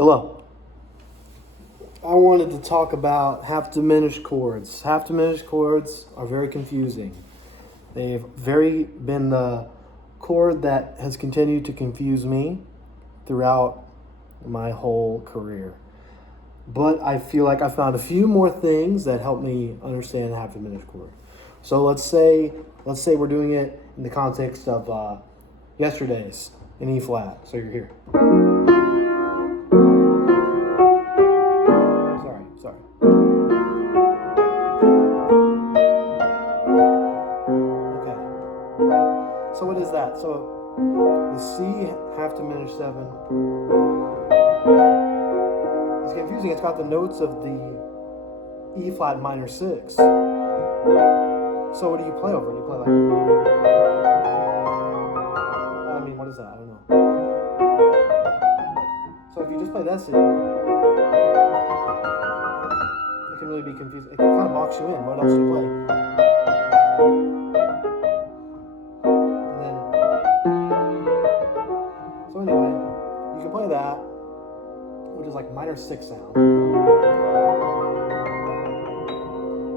Hello. I wanted to talk about half diminished chords. Half diminished chords are very confusing. They've been the chord that has continued to confuse me throughout my whole career. But I feel like I found a few more things that help me understand half diminished chord. So let's say we're doing it in the context of yesterday's in E flat. So you're here. Sorry. Okay. So what is that? So the C half diminished 7. It's confusing. It's got the notes of the E flat minor 6. So what do you play over? Do you play what is that? I don't know. So if you just play that C, it can really be confusing. It can kind of box you in. What else do you play? And then, so anyway, you can play that, which is like minor 6 sound.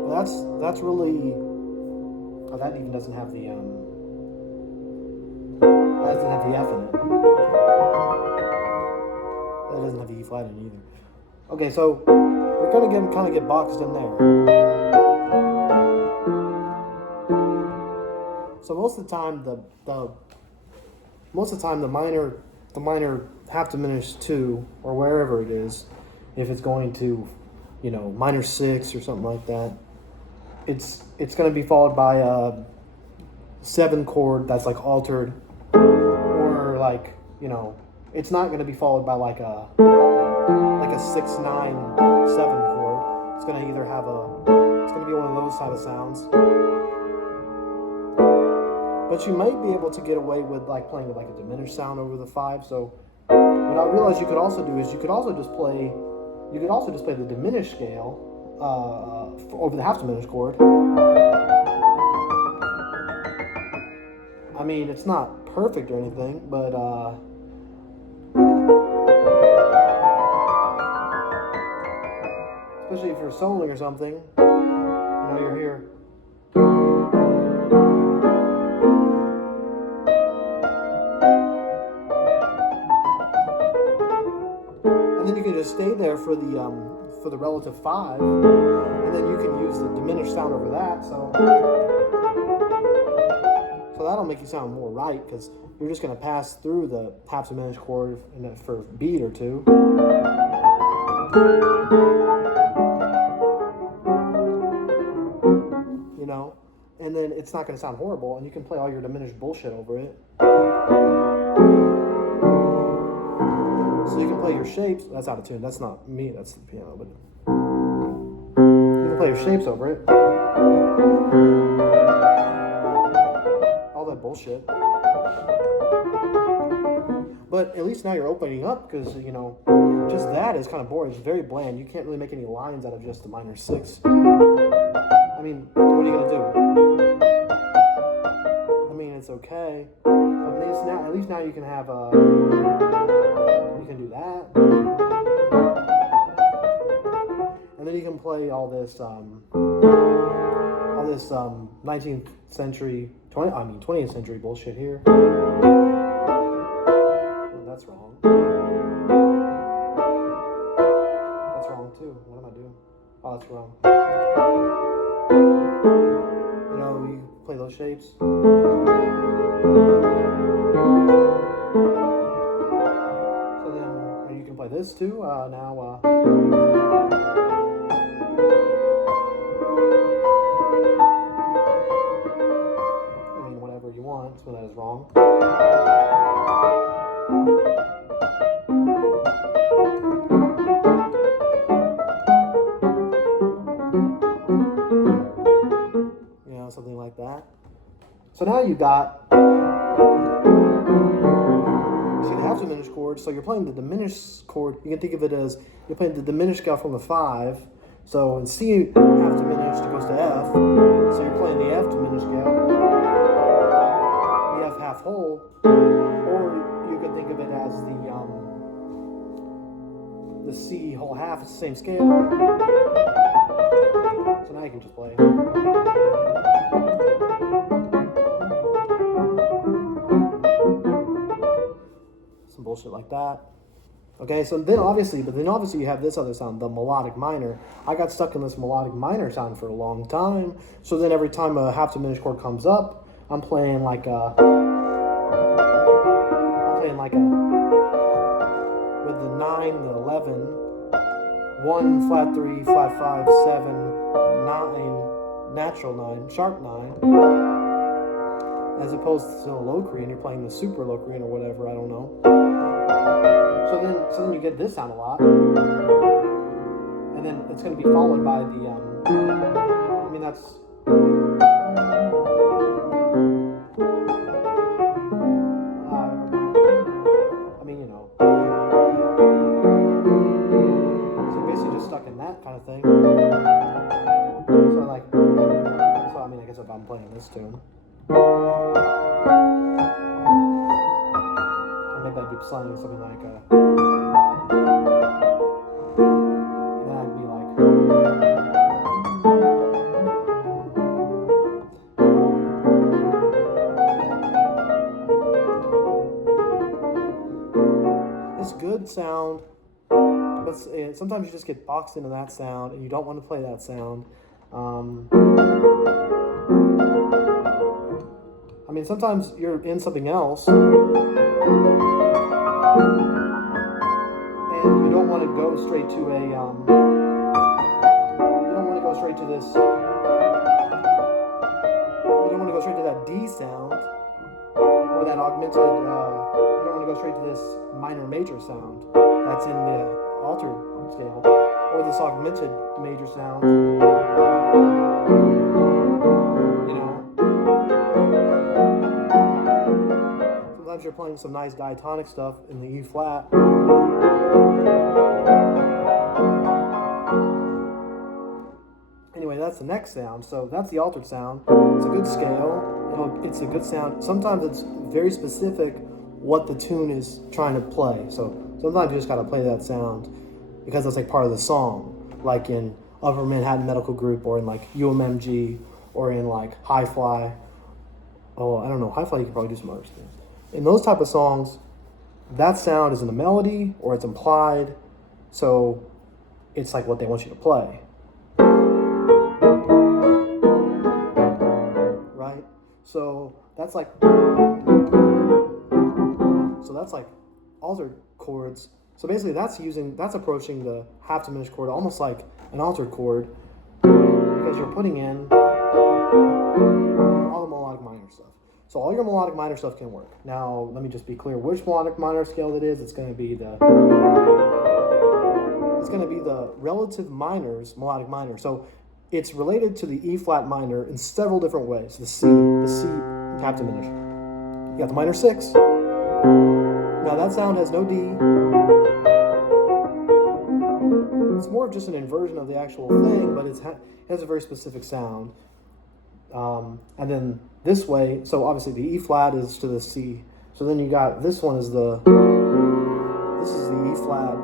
But that's really, oh, that even doesn't have the that doesn't have the F in it. That doesn't have the E flat in it either. Okay, so we're gonna kind of get boxed in there. So most of the time, the minor half diminished 2 or wherever it is, if it's going to, minor 6 or something like that, it's going to be followed by a 7 chord that's like altered, or like it's not going to be followed by like a 6 9 7 chord. It's going to either have it's going to be one of those type of sounds. But you might be able to get away with like playing with like a diminished sound over the 5. So what I realized you could also do is you could also just play the diminished scale over the half diminished chord. I mean, it's not perfect or anything, but especially if you're soloing or something, you're here. And then you can just stay there for the relative 5, and then you can use the diminished sound over that. So that'll make you sound more right, because you're just going to pass through the half diminished chord for a beat or two. And then it's not going to sound horrible, and you can play all your diminished bullshit over it. So you can play your shapes. That's out of tune. That's not me. That's the piano. But you can play your shapes over it. All that bullshit. But at least now you're opening up, because just that is kind of boring. It's very bland. You can't really make any lines out of just the minor 6. I mean, what are you gonna do? I mean, it's okay. But at least now you can have you can do that, and then you can play all this 19th century, 20th century bullshit here. Oh, that's wrong. That's wrong too. What am I doing? Oh, that's wrong. You play those shapes. So then you can play this too. Now. I mean, whatever you want. So that is wrong. Something like that. So now you got the half diminished chord. So you're playing the diminished chord. You can think of it as you're playing the diminished scale from the 5. So in C half diminished, it goes to F. So you're playing the F diminished scale, the F half whole, or you could think of it as the C whole half is the same scale. So now you can just play. Some bullshit like that. Okay, so then obviously you have this other sound, the melodic minor. I got stuck in this melodic minor sound for a long time. So then every time a half diminished chord comes up, I'm playing like a with the 9, the 11, 1, flat 3, flat 5, 7, 9, natural 9, sharp 9, as opposed to a low Korean, you're playing the super low Korean or whatever, I don't know. So then you get this sound a lot, and then it's going to be followed by the that's. So basically just stuck in that kind of thing. So I guess if I'm playing this tune, or maybe I'd be playing something like and then I'd be like. Good sound, but sometimes you just get boxed into that sound and you don't want to play that sound. Sometimes you're in something else and you don't want to go straight to a you don't want to go straight to this, you don't want to go straight to that D sound or that augmented, you don't want to go straight to this minor major sound that's in the altered scale, or this augmented major sound. Sometimes you're playing some nice diatonic stuff in the E flat. Anyway, that's the next sound. So that's the altered sound. It's a good scale. It's a good sound. Sometimes it's very specific what the tune is trying to play. So sometimes you just gotta play that sound because it's like part of the song, like in Upper Manhattan Medical Group, or in like UMMG, or in like High Fly. Oh, I don't know. High Fly, you can probably do some other things. In those type of songs, that sound is in the melody or it's implied, so it's like what they want you to play. Right? So that's like altered chords. So basically that's approaching the half diminished chord almost like an altered chord, because you're putting in all the melodic minor stuff. So all your melodic minor stuff can work. Now, let me just be clear which melodic minor scale it is. It's going to be the relative minors melodic minor. So it's related to the E flat minor in several different ways. The C half diminished. You got the minor 6. Now that sound has no D. It's more of just an inversion of the actual thing, but it has a very specific sound. And then this way, so obviously the E flat is to the C. So then you got, this is the E flat,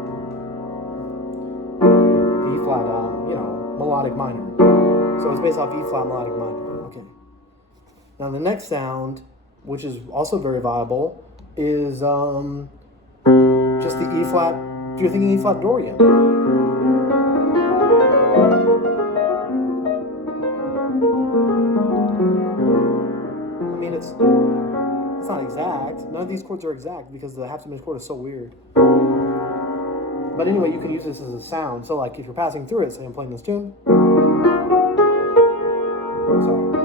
melodic minor. So it's based off E flat melodic minor. Okay. Now the next sound, which is also very viable, is just the E flat. You're thinking E flat Dorian. It's not exact. None of these chords are exact because the half diminished chord is so weird. But anyway, you can use this as a sound. So like if you're passing through it, say I'm playing this tune. Sorry.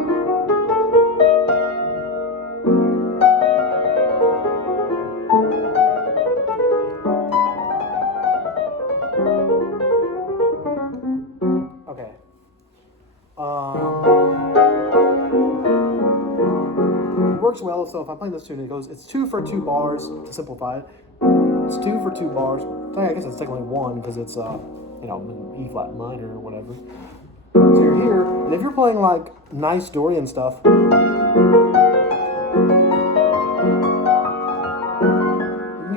Okay. Works well. So if I'm playing this tune, it's 2 for 2 bars, to simplify it. It's 2 for 2 bars. I guess it's technically 1 because it's E flat minor or whatever. So you're here, and if you're playing like nice Dorian stuff, you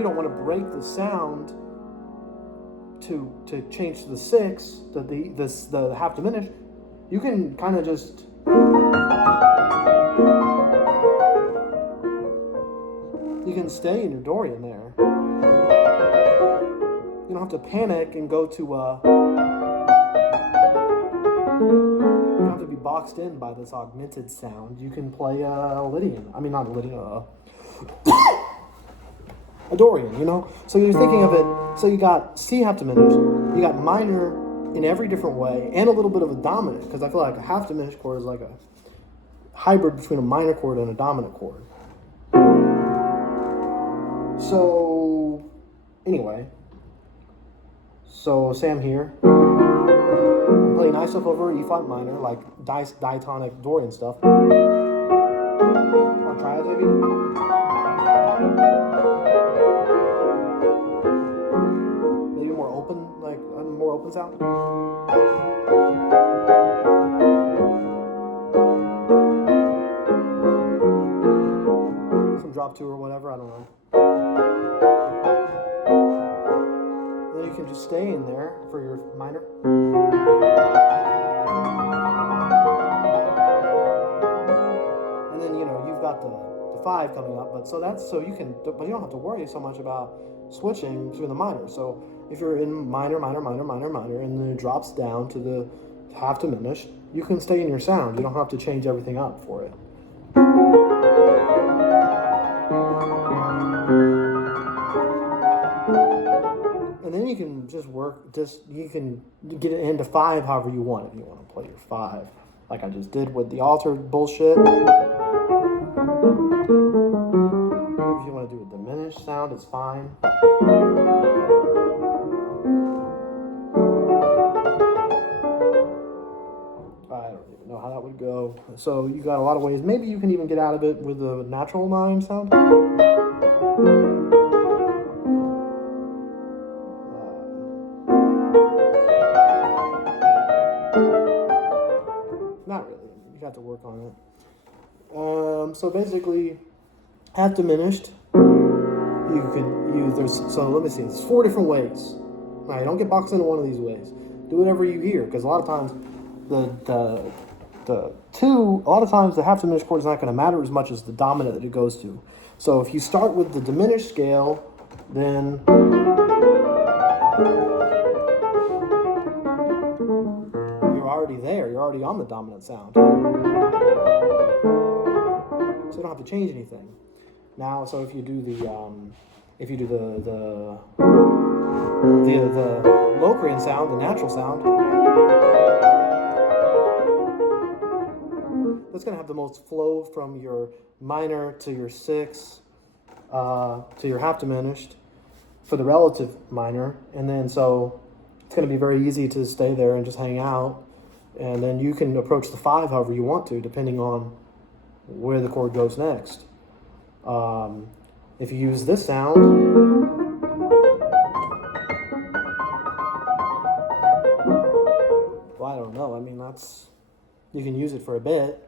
don't want to break the sound to change to the 6, the half diminished, you can kind of just you can stay in your Dorian there. You don't have to panic and go to you don't have to be boxed in by this augmented sound. You can play Lydian. I mean, not Lydian. A Dorian, you know? So you're thinking of it, so you got C half diminished, you got minor in every different way, and a little bit of a dominant, because I feel like a half diminished chord is like a hybrid between a minor chord and a dominant chord. So, anyway, so say I'm here, I'm playing nice stuff over E flat minor, like diatonic Dorian stuff. Wanna try it, maybe? Maybe more open, like a more open sound. Some drop 2 or whatever, I don't know. Then you can just stay in there for your minor. And then, you know, you've got the 5 coming up, but so you don't have to worry so much about switching between the minors. So if you're in minor, and then it drops down to the half diminished, you can stay in your sound. You don't have to change everything up for it. And then you can you can get it into 5 however you want. If you want to play your 5, like I just did with the altered bullshit. If you want to do a diminished sound, it's fine. I don't even know how that would go. So you got a lot of ways. Maybe you can even get out of it with a natural 9 sound. Not really. You got to work on it. So basically, half diminished. You could use so let me see. There's 4 different ways. All right, don't get boxed into one of these ways. Do whatever you hear, because a lot of times the 2. A lot of times the half diminished chord is not going to matter as much as the dominant that it goes to. So if you start with the diminished scale, then you're already there. You're already on the dominant sound. So you don't have to change anything. Now, so if you do the Locrian sound, the natural sound, that's going to have the most flow from your minor to your 6 to your half diminished for the relative minor, and then so it's going to be very easy to stay there and just hang out, and then you can approach the 5 however you want to, depending on where the chord goes next. If you use this sound, well, I don't know. I mean, you can use it for a bit.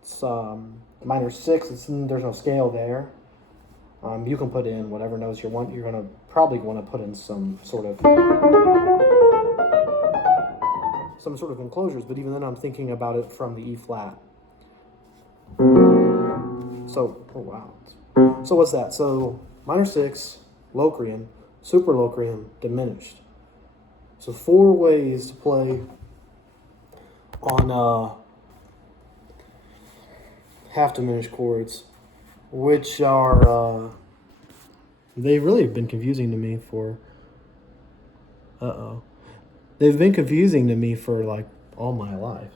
It's minor 6. There's no scale there. You can put in whatever notes you want. You're gonna probably want to put in some sort of enclosures. But even then, I'm thinking about it from the E flat. So, oh wow. So what's that? So minor 6, Locrian, super Locrian, diminished. So 4 ways to play on half diminished chords, which are they've really been confusing to me for they've been confusing to me for like all my life.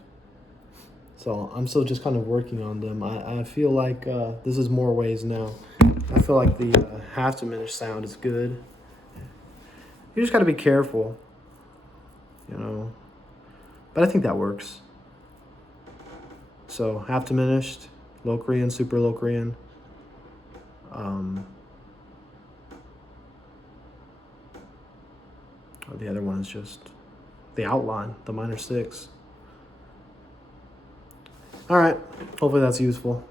So I'm still just kind of working on them. I feel like this is more ways now. I feel like the half diminished sound is good. You just got to be careful, you know. But I think that works. So half diminished, Locrian, super Locrian. The other one is just the outline, the minor 6. All right, hopefully that's useful.